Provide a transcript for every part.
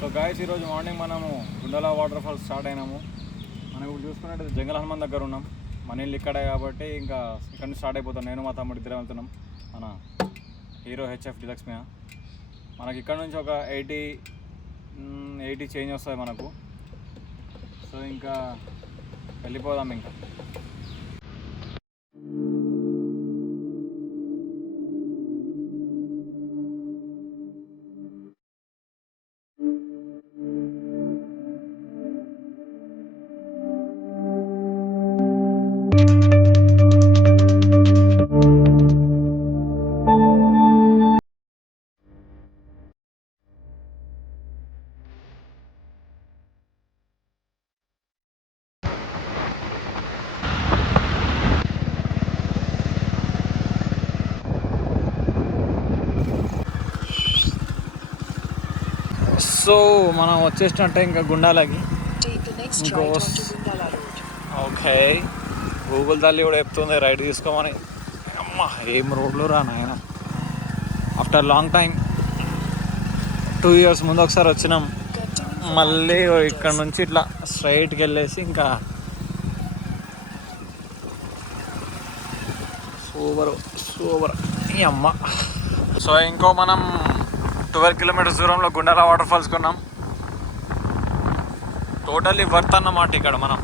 So guys ఈరోజు morning మనము Gundala water falls start అయినాము. మనం ఇప్పుడు చూసుకున్నట్టు జంగల్ హనుమాన్ దగ్గర ఉన్నాం. మన ఇల్లు ఇక్కడే కాబట్టి ఇంకా ఇక్కడ నుంచి స్టార్ట్ అయిపోతాం. నేను మా తమ్ముడు ఇద్దరే వెళ్తున్నాం మన హీరో హెచ్ఎఫ్ డిలక్స్ మీద. మనకి ఇక్కడ నుంచి ఒక 80 చేంజ్ వస్తుంది మనకు. సో ఇంకా వెళ్ళిపోదాం ఇంకా. సో మనం వచ్చేసినట్టే ఇంకా గుండాలకి. ఓకే, గూగుల్ తల్లి కూడా చెప్తుంది రైట్ తీసుకోమని. అమ్మ ఏం రోడ్లు రా నాయన. ఆఫ్టర్ లాంగ్ టైం 2 years ముందు ఒకసారి వచ్చినాం. మళ్ళీ ఇక్కడ నుంచి ఇట్లా స్ట్రైట్కి వెళ్ళేసి ఇంకా సూపర్ ఈ అమ్మ. సో ఇంకో మనం 12 kilometers దూరంలో గుండాల వాటర్ ఫాల్స్ కొన్నాం. టోటల్లీ వర్త్ అన్నమాట. ఇక్కడ మనం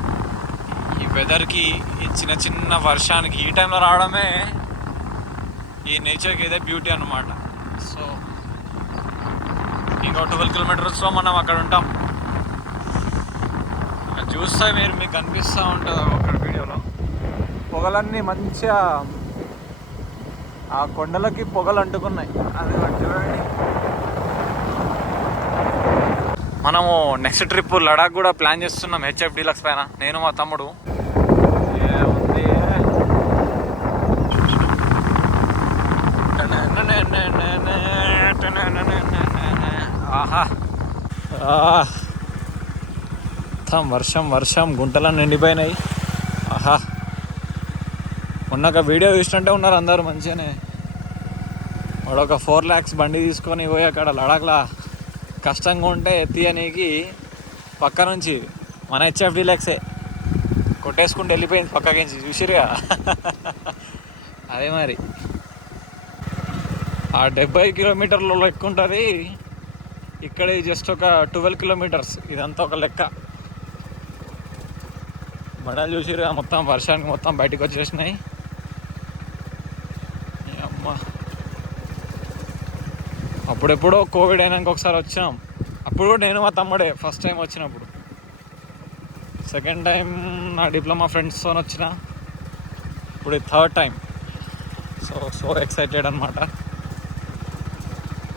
ఈ వెదర్కి, ఈ చిన్న వర్షానికి, ఈ టైంలో రావడమే ఈ నేచర్కి ఇదే బ్యూటీ అన్నమాట. సో ఇంకో 12 kilometersలో మనం అక్కడ ఉంటాం. చూస్తే మీకు కనిపిస్తూ ఉంటుంది అక్కడ వీడియోలో. పొగలన్నీ మంచిగా ఆ కొండలకి పొగలు అంటుకున్నాయి. అది చూడండి. మనము నెక్స్ట్ ట్రిప్ లడాక్ కూడా ప్లాన్ చేస్తున్నాం హెచ్ఎఫ్ డీలక్స్ పైన, నేను మా తమ్ముడు. ఏముంది ఆహా, వర్షం గుంటలన్నీ నిండిపోయినాయి. ఆహా, మొన్న ఒక వీడియో చూసినట్టే ఉన్నారు అందరు మంచిగానే. వాడు ఒక 4 lakhs బండి తీసుకొని పోయి అక్కడ లడాక్లా కష్టంగా ఉంటే ఎత్తియనీకి పక్క నుంచి మన హెచ్ఎఫ్ డీలక్సే కొట్టేసుకుంటూ వెళ్ళిపోయింది పక్కకించి. చూసిరుగా అదే మరి. ఆ 70 kilometersలో ఎక్కువ ఉంటుంది. ఇక్కడ జస్ట్ ఒక 12 kilometers. ఇదంతా ఒక లెక్క. బడాలు చూసిరుగా మొత్తం వర్షానికి మొత్తం బయటకు వచ్చేసినాయి. అమ్మ, అప్పుడెప్పుడో కోవిడ్ అయినాక ఒకసారి వచ్చినాం. అప్పుడు కూడా నేను మా తమ్ముడే ఫస్ట్ టైం వచ్చినప్పుడు. సెకండ్ టైం నా డిప్లొమా ఫ్రెండ్స్తో వచ్చిన. ఇప్పుడు 3rd టైం. సో ఎక్సైటెడ్ అనమాట.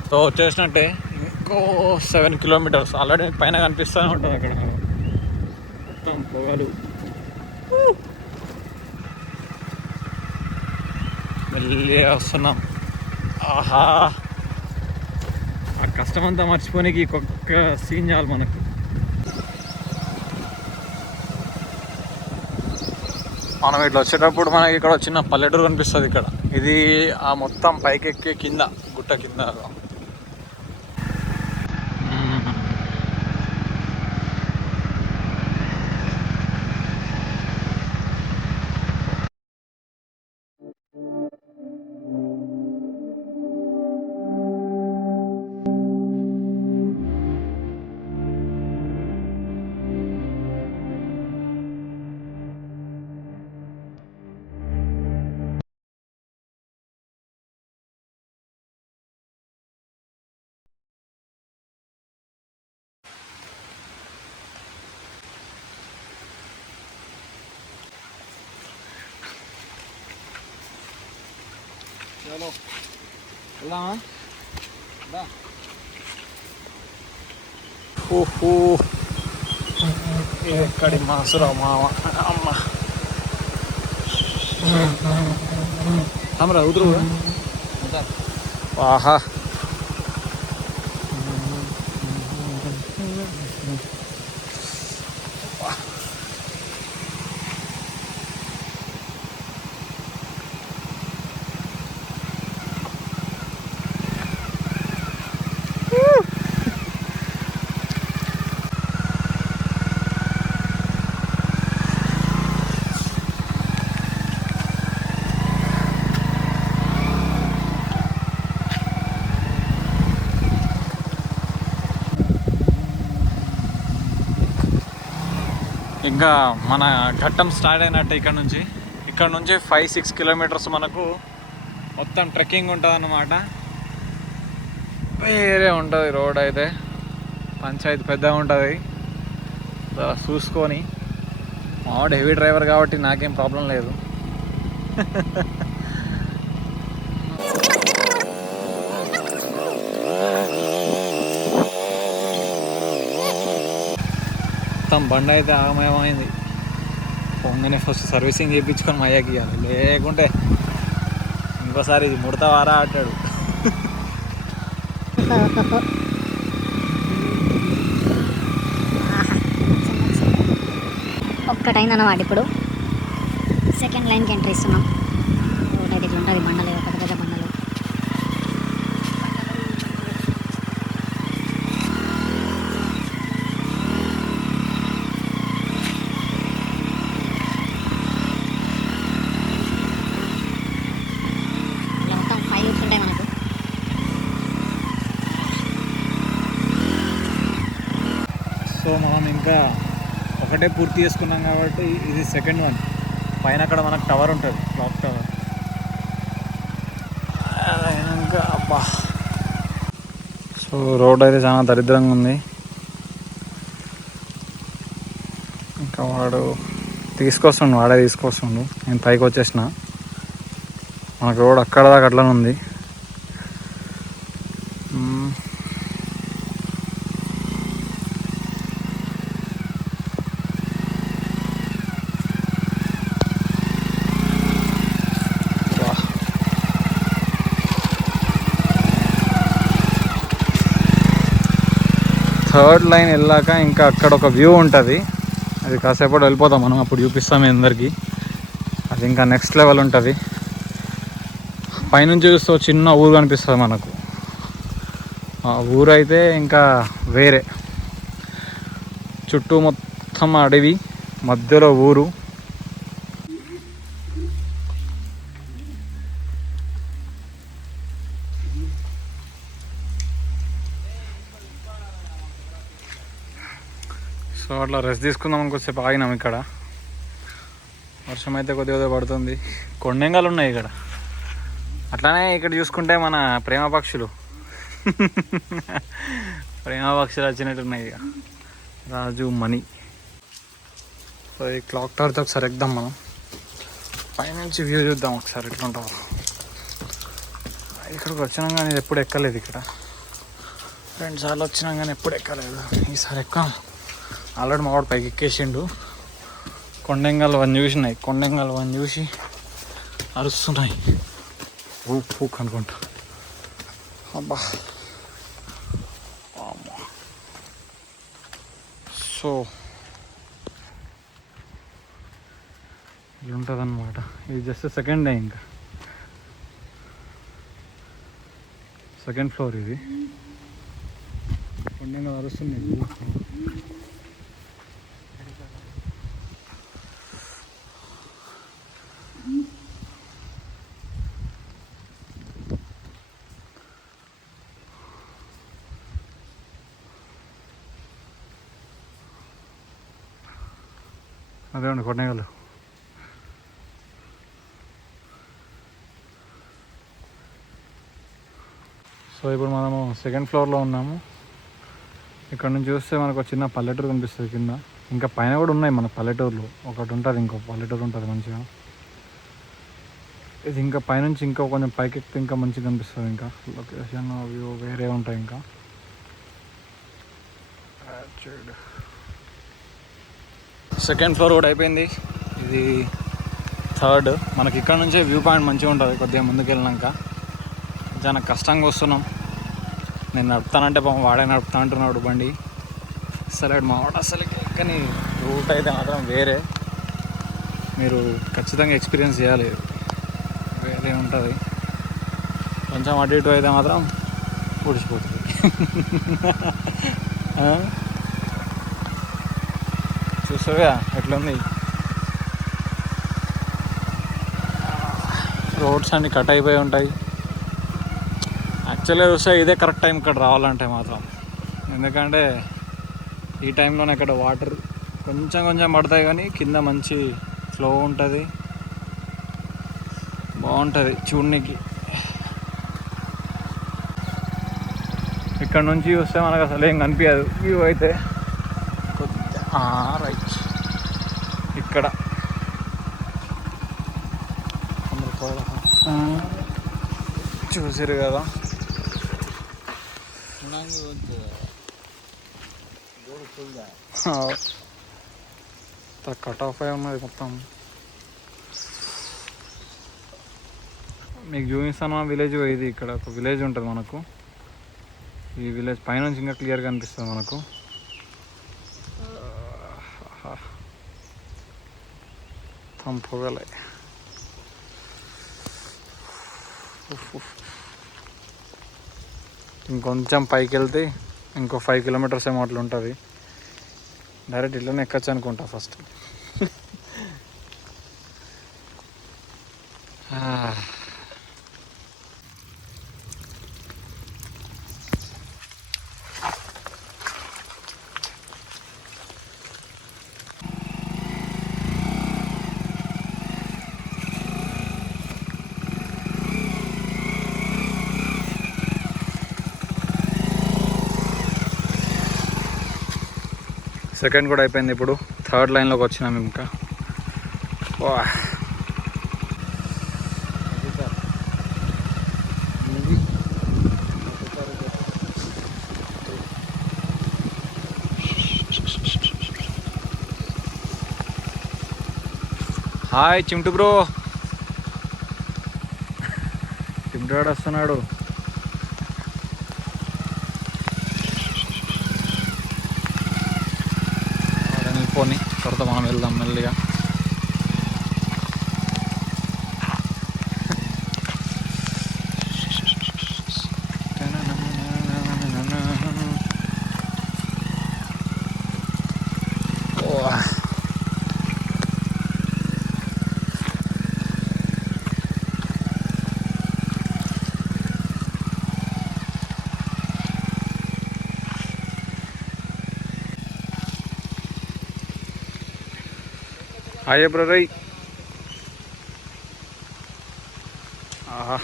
సో వచ్చేసినట్టే ఇంకో 7 kilometers. ఆల్రెడీ పైన కనిపిస్తూనే ఉంటుంది అక్కడ మొత్తం పొగలు. వెళ్ళి వస్తున్నాం. ఆహా, ఆ కష్టమంతా మర్చిపోనికి ఒక్క సీన్ చాలు మనకు. మనం ఇట్లా వచ్చేటప్పుడు మనకి ఇక్కడ చిన్న పల్లెటూరు కనిపిస్తుంది. ఇక్కడ ఇది ఆ మొత్తం పైకెక్కి కింద గుట్ట కింద. చలో వెళ్దామా? ఓహో, ఎక్కడి మాసురా మామ. అమ్మ అమ్మరా ఉదురు. ఆహా, ఇంకా మన ఘట్టం స్టార్ట్ అయినట్టు ఇక్కడ నుంచి 5-6 కిలోమీటర్స్ మనకు మొత్తం ట్రెక్కింగ్ ఉంటుంది అన్నమాట. వేరే ఉంటుంది రోడ్ అయితే, పంచాయతీ పెద్దగా ఉంటుంది చూసుకొని. మావాడు హెవీ డ్రైవర్ కాబట్టి నాకేం ప్రాబ్లం లేదు. మొత్తం బండి అయితే ఆగమయమైంది. పొంగనే ఫస్ట్ సర్వీసింగ్ చేయించుకొని మా అయ్యకి ఇవ్వాలి, లేకుంటే ఇంకోసారి ఇది ముడతా వారా అంటాడు. ఒక్కటైందన్నమాట. ఇప్పుడు సెకండ్ లైన్కి ఎంట్రీ ఇస్తున్నాం. ఒకటైతే ఇట్లా ఉంటుంది బండలు, పెద్ద పెద్ద బండలు. ఇలా మొత్తం 5 రూట్స్ ఉంటాయి మనకు. సో మనం ఇంకా ఒకటే పూర్తి చేసుకున్నాం కాబట్టి ఇది సెకండ్ వన్. పైన అక్కడ మనకు టవర్ ఉంటుంది, క్లాక్ టవర్. ఇంకా అబ్బా, సో రోడ్ అయితే చాలా దరిద్రంగా ఉంది. ఇంకా వాడే తీసుకొస్తుండు. నేను పైకి వచ్చేసిన. మనకు రోడ్ అక్కడ దాకా అట్లనే ఉంది. థర్డ్ లైన్ వెళ్ళాక ఇంకా అక్కడ ఒక వ్యూ ఉంటుంది. అది కాసేపు వెళ్ళిపోతాం మనం, అప్పుడు చూపిస్తాం అందరికీ. అది ఇంకా నెక్స్ట్ లెవెల్ ఉంటుంది. పైనుంచి చూస్తే చిన్న ఊరు కనిపిస్తుంది మనకు. ఆ ఊరు అయితే ఇంకా వేరే, చుట్టూ మొత్తం అడవి, మధ్యలో ఊరు. సో అట్లా రెస్ట్ తీసుకుందాం అనుకొచ్చేపు ఆగినాం. ఇక్కడ వర్షం అయితే కొద్దిగా పడుతుంది. కొండెంగాలు ఉన్నాయి ఇక్కడ. అట్లానే ఇక్కడ చూసుకుంటే మన ప్రేమ పక్షులు వచ్చినట్టున్నాయి. ఇక రాజు, మణి. సో ఈ క్లాక్ టవర్తో ఒకసారి ఎక్కుదాం మనం. పైనుంచి వ్యూ చూద్దాం ఒకసారి ఎట్లుంటాం. ఇక్కడికి వచ్చినాం కానీ ఎప్పుడు ఎక్కలేదు. ఇక్కడ 2 సార్లు వచ్చినాం కానీ ఎప్పుడు ఎక్కలేదు. ఈసారి ఎక్కాం. ఆల్రెడీ మా వాడు పైకి ఎక్కేసిండు. కొండెంగాలు వన్ చూసి అరుస్తున్నాయి. ఊక్ అనుకుంటా. అబ్బా, సో ఇది ఉంటుంది అన్నమాట. ఇది జస్ట్ సెకండ్ డే, ఇంకా సెకండ్ ఫ్లోర్. ఇది కొండెంగాలు అరుస్తున్నాయి. అదే అండి కొండెంగాలు. సో ఇప్పుడు మనము సెకండ్ ఫ్లోర్లో ఉన్నాము. ఇక్కడ నుంచి చూస్తే మనకు చిన్న పల్లెటూరు కనిపిస్తుంది కింద. ఇంకా పైన కూడా ఉన్నాయి మన పల్లెటూరులో. ఒకటి ఉంటుంది, ఇంకో పల్లెటూరు ఉంటుంది మంచిగా. ఇది ఇంకా పైనుంచి ఇంకా కొంచెం పైకి ఎక్కితే ఇంకా మంచిగా కనిపిస్తుంది. ఇంకా లొకేషన్ వ్యూ వేరే ఉంటాయి. ఇంకా సెకండ్ ఫ్లోర్ కూడా అయిపోయింది. ఇది థర్డ్. మనకి ఇక్కడ నుంచే వ్యూ పాయింట్ మంచిగా ఉంటుంది. కొద్దిగా ముందుకు వెళ్ళినాక చాలా కష్టంగా వస్తున్నాం. నేను నడుపుతానంటే పాపం వాడే నడుపుతా అంటున్నాడు బండి. సరే మా వాడు అసలు. కానీ రూట్ అయితే మాత్రం వేరే, మీరు ఖచ్చితంగా ఎక్స్పీరియన్స్ చేయాలి. వేరే ఉంటుంది. కొంచెం అటు ఇటు అయితే మాత్రం ఊడిచిపోతుంది. చూసావా ఎట్లుంది. రోడ్స్ అన్నీ కట్ అయిపోయి ఉంటాయి. యాక్చువల్గా చూస్తే ఇదే కరెక్ట్ టైం ఇక్కడ రావాలంటే మాత్రం. ఎందుకంటే ఈ టైంలోనే ఇక్కడ వాటర్ కొంచెం కొంచెం పడతాయి కానీ కింద మంచి ఫ్లో ఉంటుంది, బాగుంటుంది చూడనికి. ఇక్కడ నుంచి చూస్తే మనకు అసలు ఏం కనిపించదు వ్యూ అయితే. రైట్ ఇక్కడ చూసారు కదా, కట్ ఆఫ్ అయి ఉన్నది మొత్తం. మీకు చూపిస్తాను విలేజ్. ఇది ఇక్కడ ఒక విలేజ్ ఉంటుంది మనకు. ఈ విలేజ్ పైనుంచి ఇంకా క్లియర్గా అనిపిస్తుంది మనకు. పొగలే ఇంకొంచెం పైకి వెళ్తే ఇంకో 5 కిలోమీటర్స్ ఏమో అట్లా ఉంటుంది. డైరెక్ట్ ఇట్లనే ఎక్కచ్చు అనుకుంటా ఫస్ట్. సెకండ్ కూడా అయిపోయింది. ఇప్పుడు థర్డ్ లైన్లోకి వచ్చినాం. ఇంకా హాయ్ చింటు బ్రో. చింటుగాడు వస్తున్నాడు. పోనీ తర్వాత మనం వెళ్దాం మెల్లిగా. Hi bro. రై ఆహా,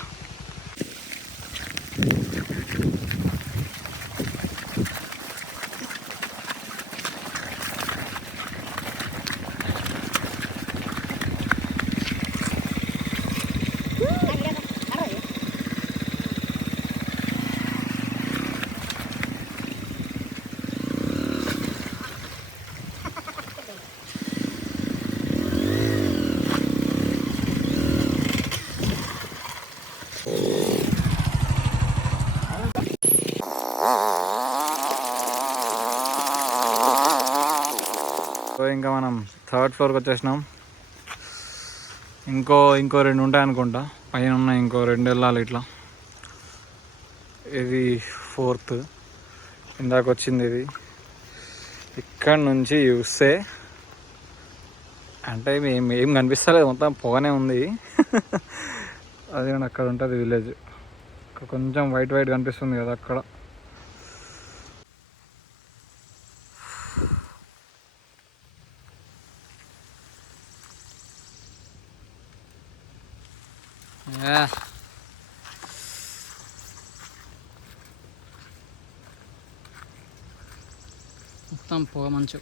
సో ఇంకా మనం థర్డ్ ఫ్లోర్కి వచ్చేసినాం. ఇంకో 2 ఉంటాయి అనుకుంటా. పైన ఉన్నాయి ఇంకో 2 వెళ్ళాలి ఇట్లా. ఇది 4th. ఇందాక వచ్చింది ఇది. ఇక్కడ నుంచి చూస్తే అంటే ఏం కనిపిస్తలేదు, మొత్తం పొగనే ఉంది. అది అక్కడ ఉంటుంది విలేజ్. కొంచెం వైట్ కనిపిస్తుంది కదా అక్కడ. మొత్తం పొగ మంచు.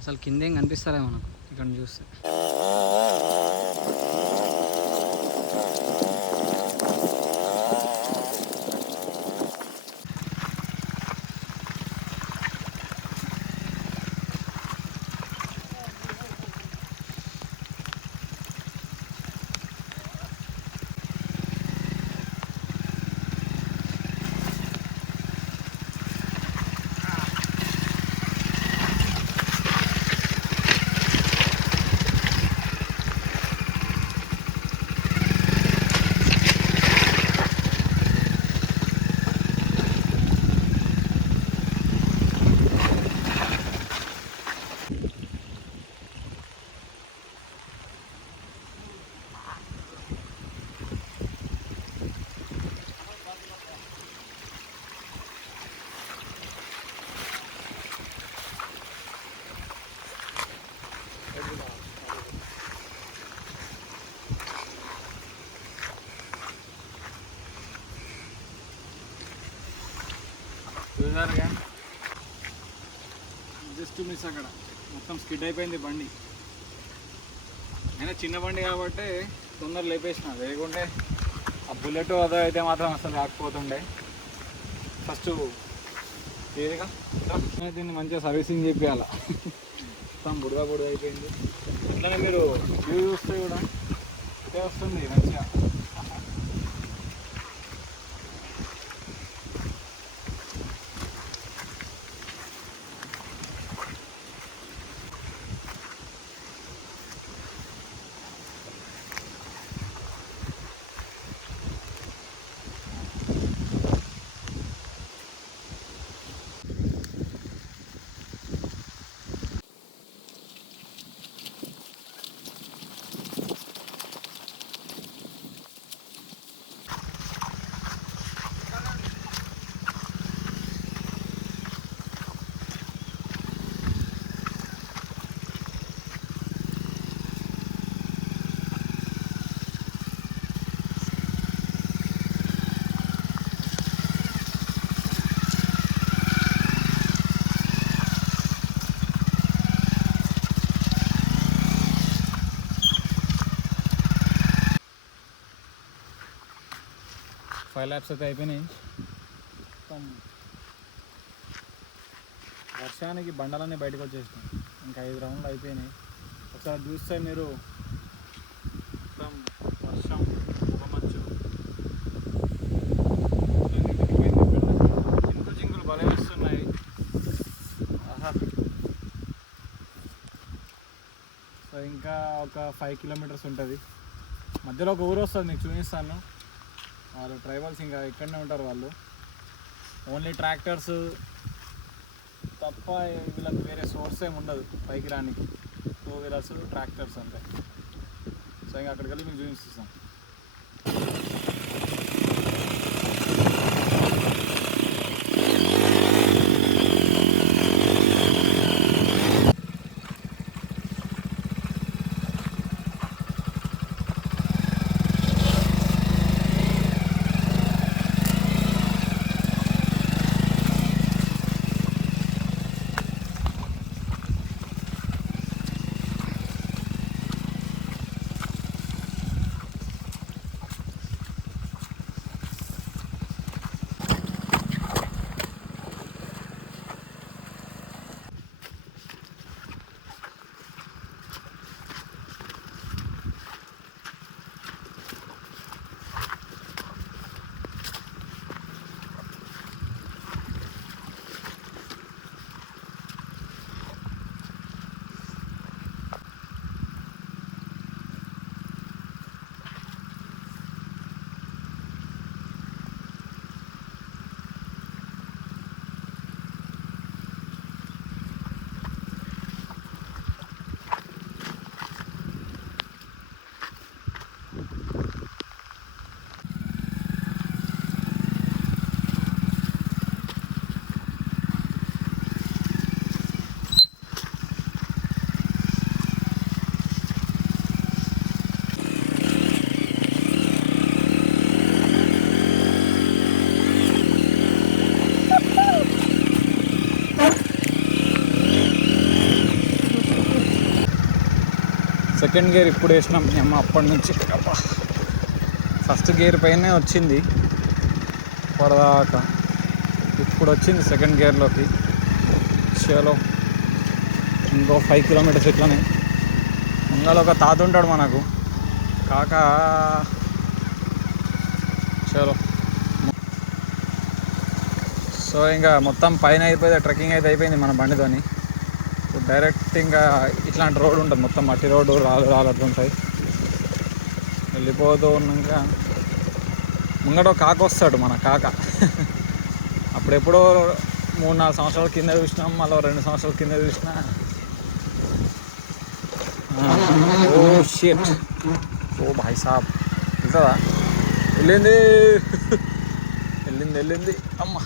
అసలు కిందేం కనిపిస్తారే మనకు ఇక్కడ చూస్తే. చూసారుగా జస్ట్ మిస్ అక్కడ మొత్తం స్కిడ్ అయిపోయింది బండి. అయినా చిన్న బండి కాబట్టి తొందర లేపేసిన, లేకుంటే ఆ బుల్లెట్ అదో అయితే మాత్రం అసలు రాకపోతుండే. ఫస్ట్ ఏదిగా దీన్ని మంచిగా సర్వీసింగ్ చేయాల. మొత్తం బుడగా అయిపోయింది. అట్లనే మీరు వ్యూ చూస్తే కూడా ఇదే వస్తుంది మంచిగా. 5 laps అయితే అయిపోయినాయి. మొత్తం వర్షానికి బండలన్నీ బయటకు వచ్చేసినాయి. ఇంకా 5 రౌండ్లు అయిపోయినాయి. ఒకసారి చూస్తే మీరు మొత్తం వర్షం పొగమంచు జింకులు భలే వస్తున్నాయి. సో ఇంకా ఒక 5 కిలోమీటర్స్ ఉంటుంది. మధ్యలో ఒక ఊరు వస్తుంది, మీకు చూపిస్తాను. వాళ్ళు ట్రైబల్స్ ఇంకా ఇక్కడనే ఉంటారు. వాళ్ళు ఓన్లీ ట్రాక్టర్స్ తప్ప వీళ్ళకి వేరే సోర్స్ ఏమి ఉండదు పైకి రానికి. 2 వీలర్స్ ట్రాక్టర్స్ అంతే. సో ఇంకా అక్కడికి వెళ్ళి మీకు చూపిస్తాం. సెకండ్ గేర్ ఇప్పుడు వేసినాం మేము అప్పటి నుంచి. ఫస్ట్ గేర్ పైనే వచ్చింది పడదాకా, ఇప్పుడు వచ్చింది సెకండ్ గేర్లోకి. చలో ఇంకో 5 కిలోమీటర్స్ ఇట్లనే. ముంగల ఒక తాత ఉంటాడు మనకు కాక. చలో సో ఇంకా మొత్తం పైన అయిపోయింది, ట్రెక్కింగ్ అయితే అయిపోయింది మన బండితోని. ఇప్పుడు డైరెక్ట్ ఇంకా ఇట్లాంటి రోడ్ ఉంటుంది, మొత్తం మట్టి రోడ్డు, రాళ్ళు అట్లుంటాయి. వెళ్ళిపోతూ ఉన్నాక ముంగట కాక వస్తాడు మన కాక. అప్పుడెప్పుడో 3-4 సంవత్సరాల కింద చూసినాం, మళ్ళీ 2 సంవత్సరాల కింద చూసినా. ఓ షిట్, ఓ భాయ్ సాబ్ వెళ్తుందా? వెళ్ళింది అమ్మ.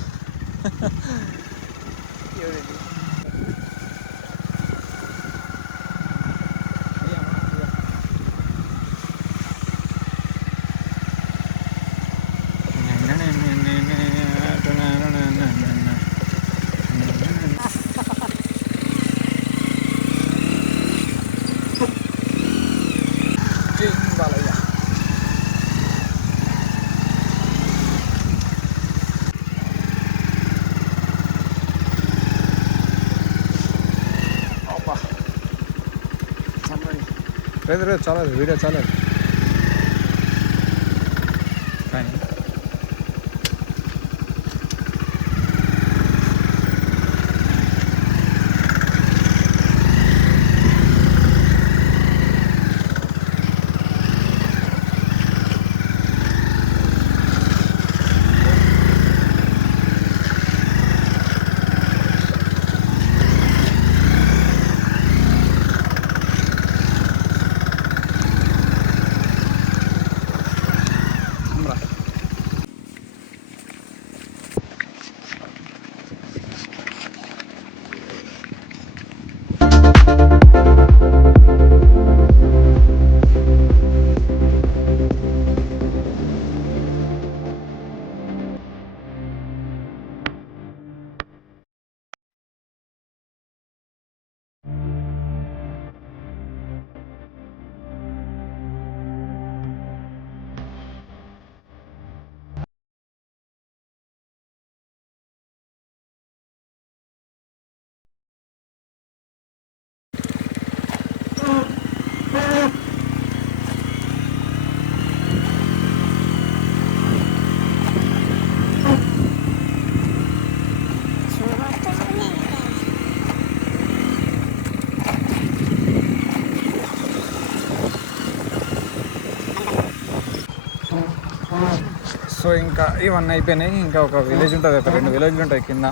లేదు చాలా వీడియో చాలా కానీ సో ఇంకా ఇవన్నీ అయిపోయినాయి. ఇంకా ఒక విలేజ్ ఉంటుంది, ఒక 2 విలేజ్లు ఉంటాయి కింద.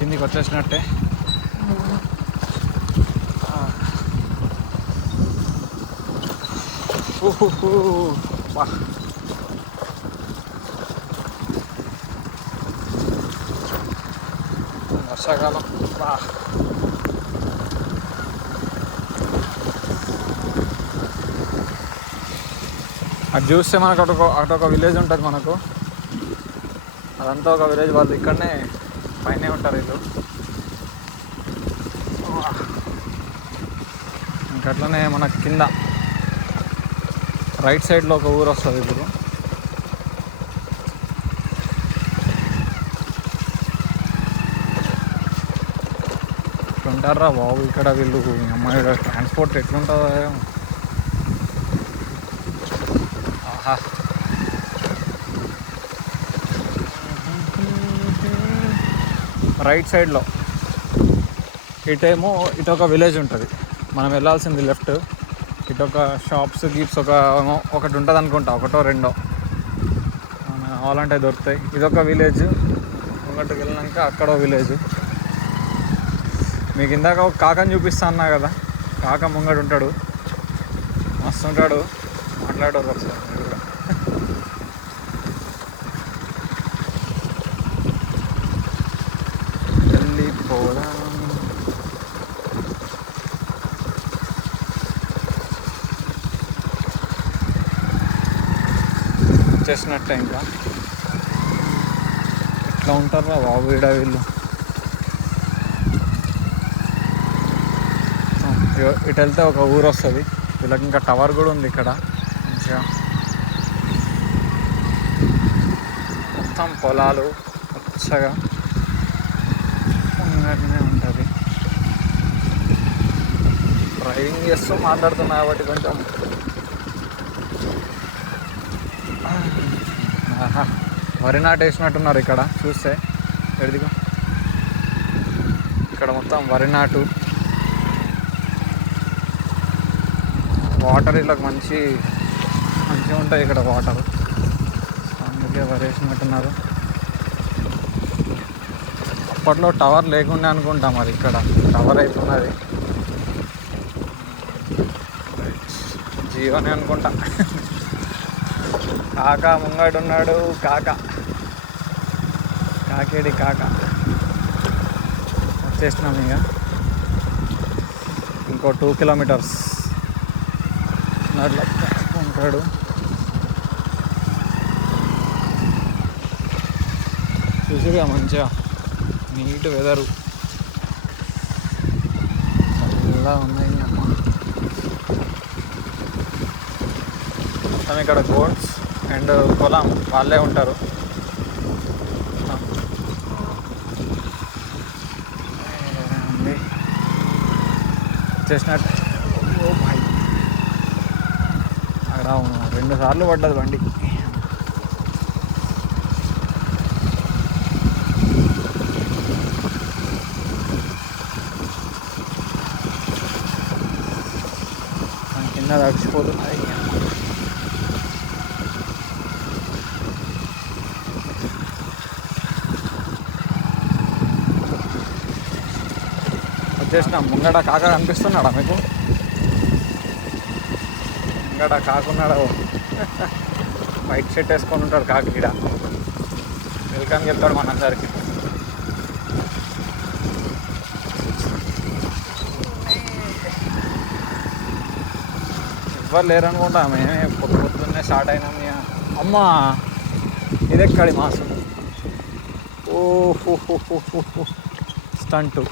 కిందికి వచ్చేసినట్టే. వర్షాకాలం అది చూస్తే మనకు అటొక విలేజ్ ఉంటుంది మనకు. అదంతా ఒక విలేజ్, వాళ్ళు ఇక్కడనే పైనే ఉంటారు వీళ్ళు. ఇంకట్లనే మనకు కింద రైట్ సైడ్లో ఒక ఊరు వస్తుంది. ఇప్పుడు ఉంటారా బాబు ఇక్కడ వీళ్ళు. అమ్మాయి ట్రాన్స్పోర్ట్ ఎట్లుంటుందో. ఆహా, రైట్ సైడ్లో ఇటేమో ఇటొక విలేజ్ ఉంటుంది. మనం వెళ్ళాల్సింది లెఫ్ట్. ఇటొక షాప్స్ గీప్స్ ఒకటి ఉంటుంది అనుకుంటా, 1-2 కావాలంటే దొరుకుతాయి. ఇదొక విలేజ్. ముంగట్టుకు వెళ్ళినాక అక్కడో విలేజ్. మీకు ఇందాక ఒక కాకని చూపిస్తా అన్నా కదా, కాక ముంగడు ఉంటాడు, మస్తు ఉంటాడు. మాట్లాడారు ఒకసారి మీరు కూడా. వెళ్ళిపోదా వచ్చేసినట్టే. ఇంకా ఎట్లా ఉంటారా బాబు ఈడ వీళ్ళు. ఇటు వెళ్తే ఒక ఊరు వస్తుంది. వీళ్ళకి ఇంకా టవర్ కూడా ఉంది ఇక్కడ. మంచిగా మొత్తం పొలాలు పచ్చగా ఉన్నట్టునే ఉంటుంది. డ్రైవింగ్ చేస్తూ మాట్లాడుతున్నా కాబట్టి కొంచెం వరి నాటు వేసినట్టున్నారు ఇక్కడ చూస్తే. ఎడిదిగో ఇక్కడ మొత్తం వరి నాటు. వాటర్ ఇలా మంచిగా ఉంటాయి ఇక్కడ వాటర్, అందుకే వరి వేసినట్టున్నారు. అప్పట్లో టవర్ లేకుండా అనుకుంటా, మరి ఇక్కడ టవర్ అవుతున్నది. జియోనే అనుకుంటా. కాక ముంగడున్నాడు, కాకేడి కాక. వచ్చేసినాం ఇక. ఇంకో 2 కిలోమీటర్స్ ఉంటాడు. చూసిగా మంచిగా నీట్ వెదరు చాలా ఉన్నాయి అమ్మ. మొత్తం ఇక్కడ గోడ్స్ అండ్ పొలం వాళ్ళే ఉంటారు. వచ్చేసినట్టు. ఓ భాయ్, అక్కడ 2 సార్లు పడ్డది బండి. కింద తడిచిపోతున్నది. వచ్చేసినాం. ముంగడ కాక కనిపిస్తున్నాడా మీకు? ముంగడ కాకున్నాడా? వైట్ షర్ట్ వేసుకొని ఉంటాడు కాకి. ఇక్కడ వెల్కమ్ చెప్తాడు మనందరికి. ఎవ్వరు లేరనుకుంటా, మేమే పొద్దున్నే స్టార్ట్ అయినాం. అమ్మా ఇదెక్కడి మాసం. ఓహో స్టంటు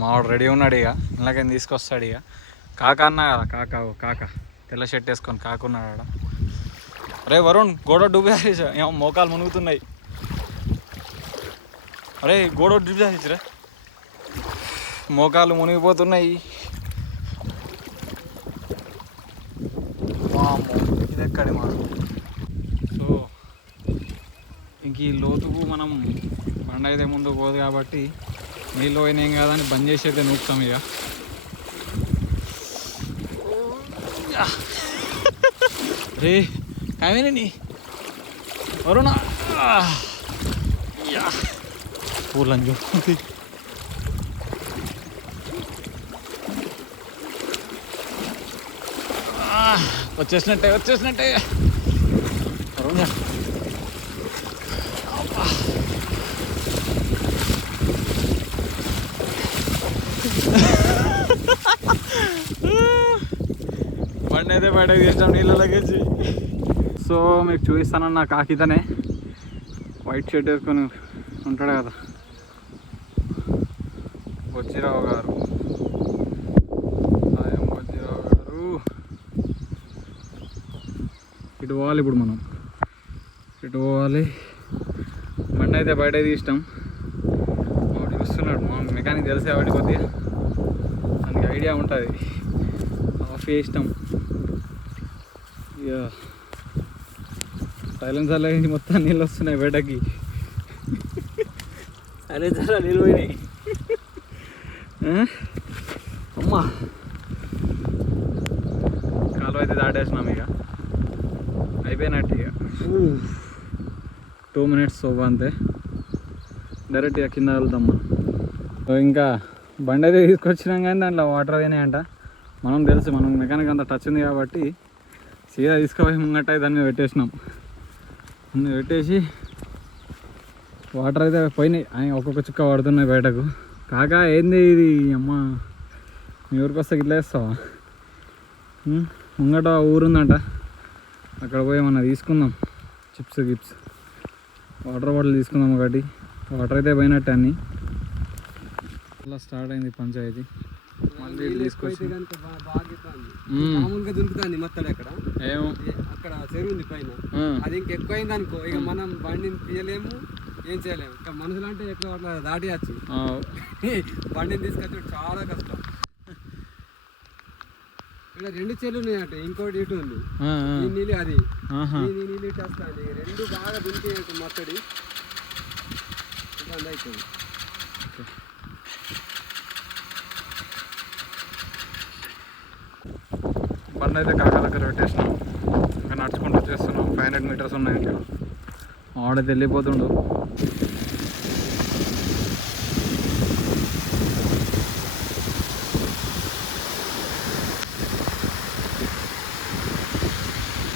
మావాడు రెడీ ఉన్నాడు. ఇక ఇలాగేం తీసుకొస్తాడు. ఇక కాక అన్నా కదా, కాక తెల్ల షర్ట్ వేసుకొని కాకున్నాడు. అరే వరుణ్, గోడ డూబేసి ఏమో మోకాలు మునుగుతున్నాయి. అరే గోడ డూబేసిరా, మోకాలు మునిగిపోతున్నాయి. ఇదెక్కడి మా. సో ఇంక ఈ లోతుకు మనం బండ అయితే ముందుకు పోదు కాబట్టి నీళ్ళు పోయినాం కదా అని బంద్ చేసి అయితే నూపుతాం. ఇక రే కావేనండి వరుణ పూలని చూస్తుంది. వచ్చేసినట్టే వరుణ. బండి అయితే బయటకు తీసాం నీళ్ళలోకి. సో మీకు చూపిస్తానన్న కాకితనే వైట్ షర్ట్ వేసుకొని ఉంటాడు కదా, బొచ్చిరావు గారు. బొచ్చిరావు గారు ఇటు పోవాలి. ఇప్పుడు మనం ఇటు పోవాలి. బండి అయితే బయట తీసినాం. వాడు చూస్తున్నాడు, మా మెకానిక్ తెలిసే వాటి కొద్దిగా మనకి ఐడియా ఉంటుంది. ఆఫ్ చేసినాం. ఇక సైలెన్సర్లో నుంచి మొత్తం నీళ్ళు వస్తున్నాయి బయటకి. అరే చాలా నీళ్ళు పోయినాయి. అమ్మా కాలువ అయితే దాటేసినాం. ఇక అయిపోయినట్టు. ఇక 2 minutes అంతే. డైరెక్ట్ ఇక కింద వెళ్తాం మనం. సో ఇంకా బండి అయితే తీసుకొచ్చినాం కానీ దాంట్లో వాటర్ అయినాయంట. మనం తెలుసు, మనం మెకానిక్ అంతా టచ్ ఉంది కాబట్టి సీదా తీసుకుపోయి ముంగట్ట దాని మీద పెట్టేసినాం. పెట్టేసి వాటర్ అయితే పోయినాయి. ఒక్కొక్క చుక్క పడుతున్నాయి బయటకు. కాకా ఏంది ఇది అమ్మ, మీ ఊరికి వస్తే ఇట్లా వేస్తావా? ముంగట ఊరుందంట, అక్కడ పోయి ఏమన్నా తీసుకుందాం చిప్స్ గిప్స్. వాటర్ బాటిల్ తీసుకుందాం ఒకటి. వాటర్ అయితే పోయినట్టు అన్నీ. అలా స్టార్ట్ అయింది పంచాయతీ. మళ్ళీ తీసుకొచ్చి మామూలుగా దుంకుతుంది మొత్తం అక్కడ ఏమో అక్కడ చెరువు ఉంది పైన. అది ఇంకెక్కువ అయింది అనుకో, ఇక మనం బండిని తీయలేము, ఏం చేయలేము. ఇంకా మనుషులు అంటే ఎట్లా అట్లా దాటియచ్చు. బండిని తీసుకొచ్చి చాలా కష్టం. ఇక్కడ 2 చెర్లు ఉన్నాయంటే, ఇంకోటి ఇటు ఉంది. ఈ నీళ్ళు అది ఈ నీళ్ళు ఇటు వస్తుంది. 2 బాగా దుంకి మొత్తడి ఇబ్బంది అవుతుంది. బండి అయితే కాకా దగ్గర పెట్టేసినాం. ఇంకా నడుచుకుంటూ వచ్చేస్తున్నాం. 500 మీటర్స్ ఉన్నాయి ఇంకా. ఆడైతే వెళ్ళిపోతుండు.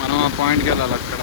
మనం ఆ పాయింట్కి వెళ్ళాలి అక్కడ.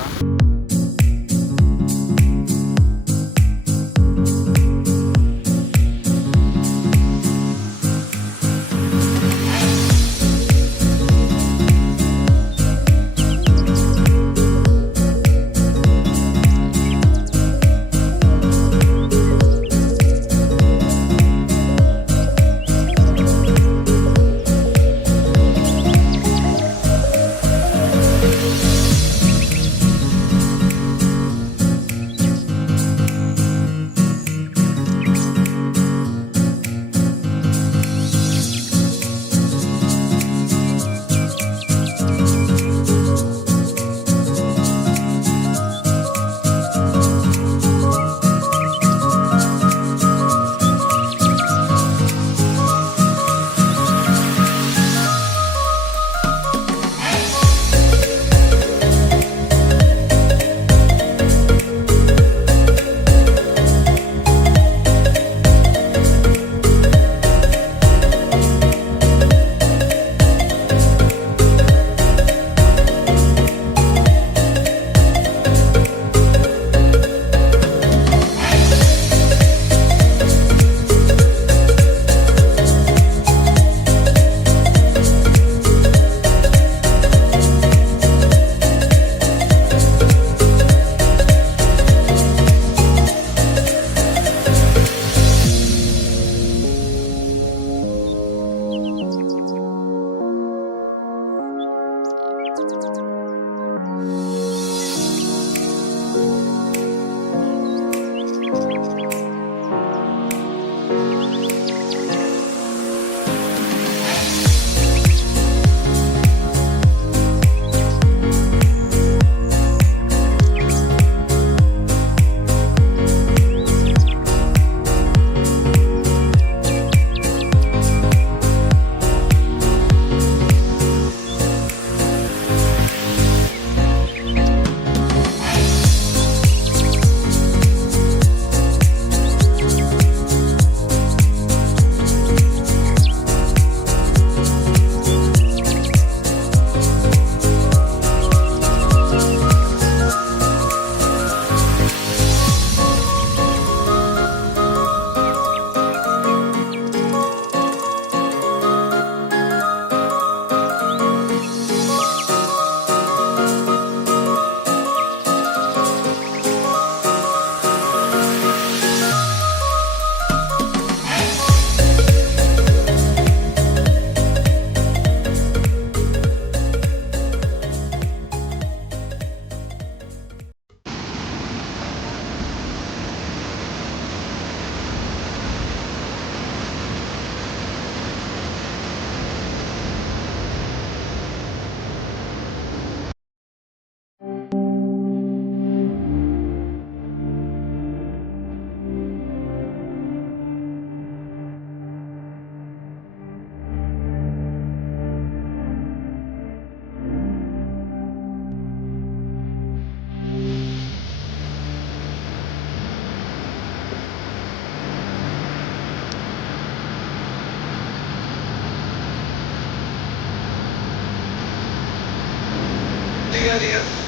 the earlier